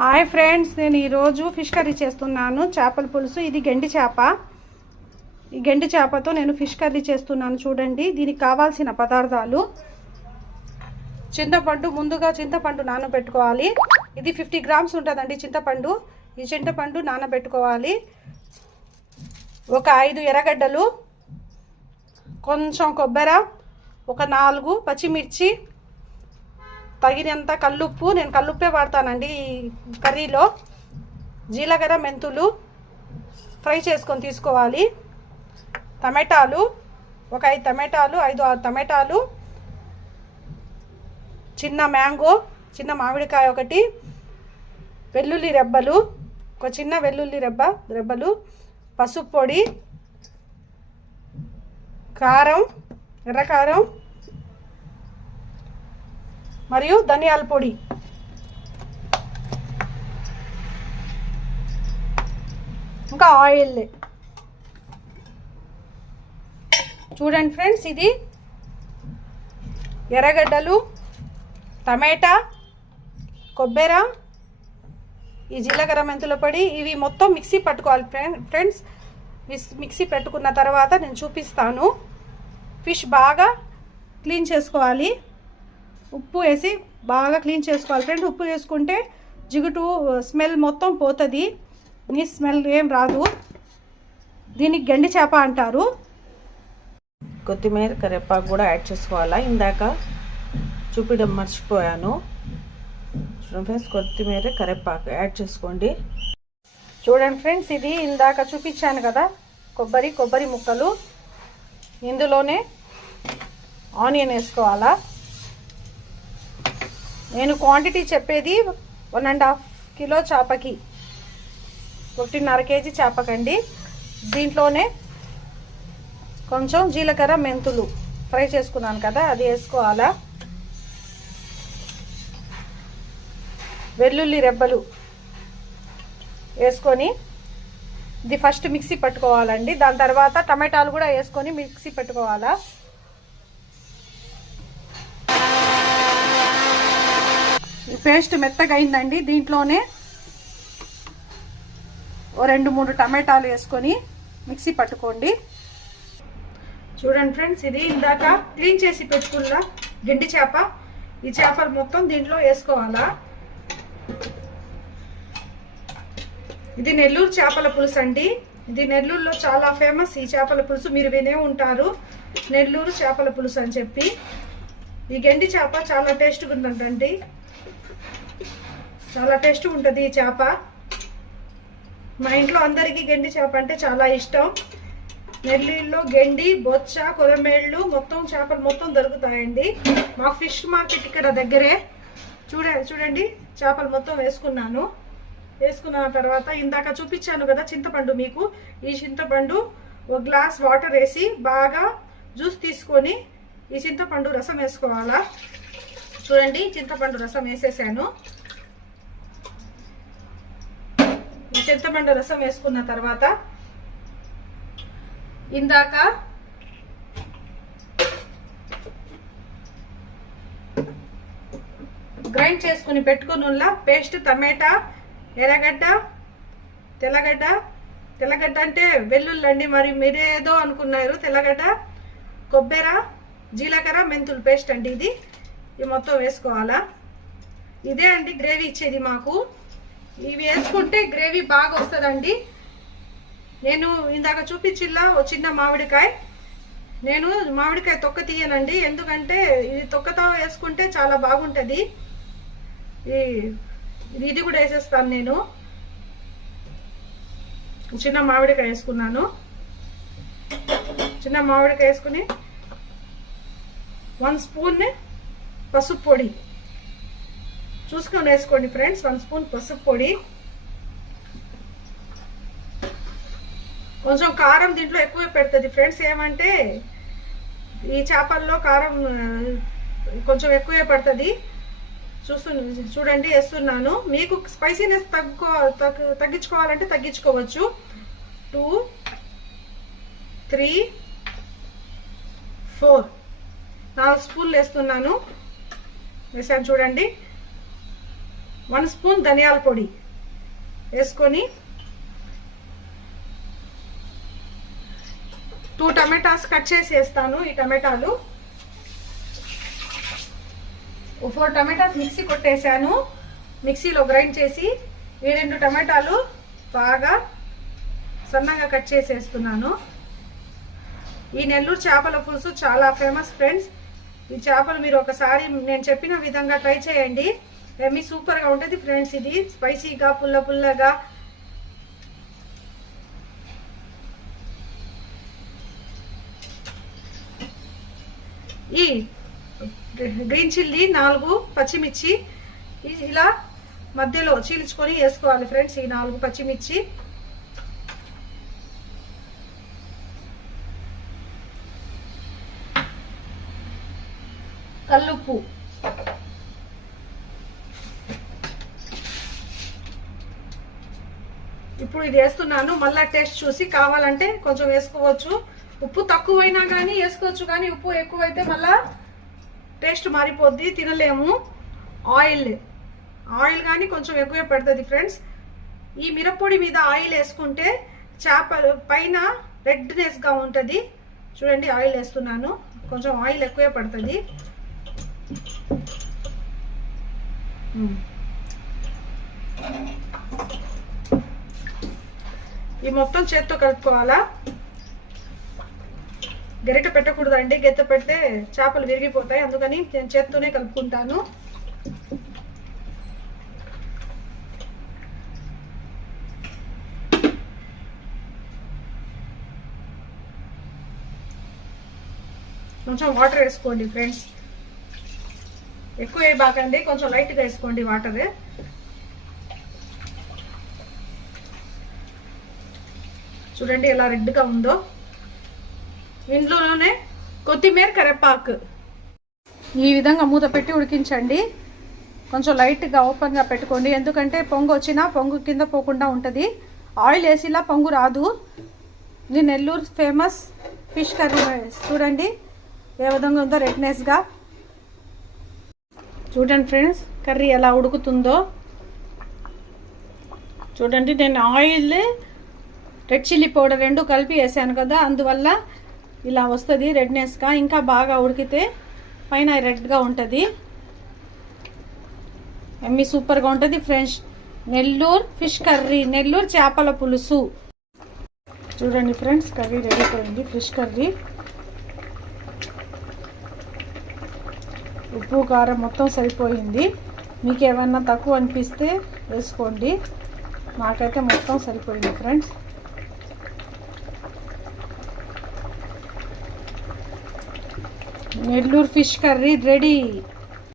Hi friends, నేను ఈరోజు fish curry చేస్తున్నాను. చేపల పులుసు. ఇది గెండి చేప. ఈ గెండి చేపతో నేను ఫిష్ కర్రీ చేస్తున్నాను. చూడండి, దీనికి కావాల్సిన పదార్థాలు: చింతపండు. ముందుగా చింతపండు నానబెట్టుకోవాలి. ఇది 50 గ్రామ్స్ ఉంటుందండి చింతపండు. ఈ చింతపండు నానబెట్టుకోవాలి. ఒక 5 ఎర్రగడ్డలు, కొంచెం కొబ్బరి, ఒక 4 పచ్చిమిర్చి, తగినంత కల్లుప్పు. నేను కల్లుప్పే వాడతానండి ఈ కర్రీలో. జీలకర్ర, మెంతులు ఫ్రై చేసుకొని తీసుకోవాలి. టమాటాలు, ఒక 5 టమాటాలు, 5-6 టమాటాలు, చిన్న మ్యాంగో, చిన్న మామిడికాయ ఒకటి, వెల్లుల్లి రెబ్బలు, ఒక చిన్న వెల్లుల్లి రెబ్బలు, పసుపు పొడి, కారం, ఎర్రకారం మరియు ధనియాల పొడి. ఇంకా ఆయిల్. చూడండి ఫ్రెండ్స్, ఇది ఎర్రగడ్డలు, టమాటా, కొబ్బరి, ఈ జీలకర్ర, మెంతుల పొడి. ఇవి మొత్తం మిక్సీ పట్టుకోవాలి ఫ్రెండ్స్. మిక్సీ పెట్టుకున్న తర్వాత నేను చూపిస్తాను. ఫిష్ బాగా క్లీన్ చేసుకోవాలి. ఉప్పు వేసి బాగా క్లీన్ చేసుకోవాలి ఫ్రెండ్స్. ఉప్పు వేసుకుంటే జిగుటు స్మెల్ మొత్తం పోతుంది. నీ స్మెల్ ఏం రాదు. దీనికి గెండి చేప అంటారు. కొత్తిమీర, కరివేపాకు కూడా యాడ్ చేసుకోవాలా. ఇందాక చూపించడం మర్చిపోయాను. ఫ్రెండ్స్, కొత్తిమీర, కరివేపాకు యాడ్ చేసుకోండి. చూడండి ఫ్రెండ్స్, ఇది ఇందాక చూపించాను కదా, కొబ్బరి ముక్కలు. ఇందులోనే ఆనియన్ వేసుకోవాలా. నేను క్వాంటిటీ చెప్పేది 1.5 కిలో చేపకి, 1.5 కేజీ చేపకండి. దీంట్లోనే కొంచెం జీలకర్ర, మెంతులు ఫ్రై చేసుకున్నాను కదా, అది వేసుకోవాలా. వెల్లుల్లి రెబ్బలు వేసుకొని ఇది ఫస్ట్ మిక్సీ పట్టుకోవాలండి. దాని తర్వాత టమాటాలు కూడా వేసుకొని మిక్సీ పెట్టుకోవాలా. పేస్ట్ మెత్తగా అయిందండి. దీంట్లోనే 2-3 టమాటాలు వేసుకొని మిక్సీ పట్టుకోండి. చూడండి ఫ్రెండ్స్, ఇది ఇందాక క్లీన్ చేసి పెట్టుకున్న గెండి చేప. ఈ చేపలు మొత్తం దీంట్లో వేసుకోవాలా. ఇది నెల్లూరు చేపల పులుసు అండి. ఇది నెల్లూరులో చాలా ఫేమస్ ఈ చేపల పులుసు. మీరు వినే ఉంటారు, నెల్లూరు చేపల పులుసు అని చెప్పి. ఈ గెండి చేప చాలా టేస్ట్గా ఉంటుందండి. చాలా టేస్ట్గా ఉంటుంది ఈ చేప. మా ఇంట్లో అందరికీ గెండి చేప అంటే చాలా ఇష్టం. నెల్లూరులో గెండి, బొచ్చ, కొరమేళ్ళు మొత్తం చేపలు మొత్తం దొరుకుతాయండి. మాకు ఫిష్ మార్కెట్ ఇక్కడ దగ్గరే. చూడండి, చేపలు మొత్తం వేసుకున్నాను. వేసుకున్న తర్వాత ఇందాక చూపించాను కదా చింతపండు మీకు. ఈ చింతపండు 1 గ్లాస్ వాటర్ వేసి బాగా జ్యూస్ తీసుకొని ఈ చింతపండు రసం వేసుకోవాలా. చూడండి, చింతపండు రసం వేసేసాను. ఈ చింతపండు రసం వేసుకున్న తర్వాత ఇందాక గ్రైండ్ చేసుకుని పెట్టుకున్న పేస్ట్, టమాటా, ఎర్రగడ్డ, తెల్లగడ్డ అంటే వెల్లుల్లి అండి. మరి మీరేదో అనుకున్నారు. తెల్లగడ్డ, కొబ్బరి, జీలకర్ర, మెంతులు పేస్ట్ అండి ఇది. ఇది మొత్తం వేసుకోవాలా. ఇదే అండి గ్రేవీ ఇచ్చేది మాకు. ఇవి వేసుకుంటే గ్రేవీ బాగా వస్తుందండి. నేను ఇందాక చూపించిల్లా ఓ చిన్న మామిడికాయ. నేను మామిడికాయ తొక్క తీయనండి, ఎందుకంటే ఇది తొక్కతో వేసుకుంటే చాలా బాగుంటుంది. ఇది కూడా వేసేస్తాను. నేను చిన్న మామిడికాయ వేసుకున్నాను. చిన్న మామిడికాయ వేసుకుని 1 స్పూన్ పసుపు పొడి చూసుకొని వేసుకోండి ఫ్రెండ్స్. 1 స్పూన్ పసుపు పొడి. కొంచెం కారం దీంట్లో ఎక్కువ పెడుతుంది ఫ్రెండ్స్. ఏమంటే ఈ చేపల్లో కారం కొంచెం ఎక్కువే పడుతుంది. చూడండి, వేస్తున్నాను. మీకు స్పైసీనెస్ తగ్గించుకోవాలంటే తగ్గించుకోవచ్చు. 2, 3, 4 4 స్పూన్లు వేస్తున్నాను. వేసాను చూడండి. 1 స్పూన్ ధనియాల పొడి వేసుకొని 2 టమాటాస్ కట్ చేసి వేస్తాను. ఈ టమాటాలు 4 టమాటాస్ మిక్సీ కొట్టేసాను. మిక్సీలో గ్రైండ్ చేసి ఈ 2 టమాటాలు బాగా సన్నగా కట్ చేసేస్తున్నాను. ఈ నెల్లూరు చేపల పులుసు చాలా ఫేమస్ ఫ్రెండ్స్. ఈ చేపలు మీరు ఒకసారి నేను చెప్పిన విధంగా ట్రై చేయండి. ఎమ్మి సూపర్గా ఉంటుంది ఫ్రెండ్స్. ఇది స్పైసీగా పుల్లగా ఈ గ్రీన్ చిల్లీ 4 పచ్చిమిర్చి ఇలా మధ్యలో చీల్చుకొని వేసుకోవాలి ఫ్రెండ్స్. ఈ 4 పచ్చిమిర్చి, కల్లుప్పు, ఇప్పుడు ఇది వేస్తున్నాను. మళ్ళా టేస్ట్ చూసి కావాలంటే కొంచెం వేసుకోవచ్చు. ఉప్పు తక్కువైనా కానీ వేసుకోవచ్చు, కానీ ఉప్పు ఎక్కువైతే మళ్ళా టేస్ట్ మారిపోద్ది, తినలేము. ఆయిల్ కానీ కొంచెం ఎక్కువే పడుతుంది ఫ్రెండ్స్. ఈ మిరప్పొడి మీద ఆయిల్ వేసుకుంటే చేప పైన రెడ్నెస్గా ఉంటుంది. చూడండి ఆయిల్ వేస్తున్నాను, కొంచెం ఆయిల్ ఎక్కువే పడుతుంది. ఈ మొత్తం చేత్తో కలుపుకోవాలా, గరిటె పెట్టకూడదండి. గెత్త పెడితే చేపలు విరిగిపోతాయి, అందుకని నేను చేత్తోనే కలుపుకుంటాను. కొంచెం వాటర్ వేసుకోండి ఫ్రెండ్స్, ఎక్కువ వేయబాకండి, కొంచెం లైట్గా వేసుకోండి వాటర్. చూడండి ఎలా రెడ్గా ఉందో. ఇంట్లోనే కొత్తిమీర, కరివేపాకు ఈ విధంగా మూత పెట్టి ఉడికించండి. కొంచెం లైట్గా ఓపెన్గా పెట్టుకోండి, ఎందుకంటే పొంగు వచ్చినా పొంగు కింద పోకుండా ఉంటుంది. ఆయిల్ వేసిలా పొంగు రాదు. ఇది నెల్లూరు ఫేమస్ ఫిష్ కర్రీ. చూడండి ఏ విధంగా ఉందో రెడ్నెస్గా. చూడండి ఫ్రెండ్స్ కర్రీ ఎలా ఉడుకుతుందో. చూడండి నేను ఆయిల్, రెడ్ చిల్లీ పౌడర్ 2 కలిపి వేసాను కదా, అందువల్ల ఇలా వస్తుంది రెడ్నెస్గా. ఇంకా బాగా ఉడికితే పైన రెడ్గా ఉంటుంది. ఎమ్మి సూపర్గా ఉంటుంది friends. Nellore fish curry, Nellore చేపల పులుసు. చూడండి ఫ్రెండ్స్ కర్రీ రెడీ అయిపోయింది, ఫిష్ కర్రీ. ఉప్పు కారం మొత్తం సరిపోయింది. మీకు ఏమన్నా తక్కువ అనిపిస్తే వేసుకోండి, నాకైతే మొత్తం సరిపోయింది friends. Nellore fish curry ready.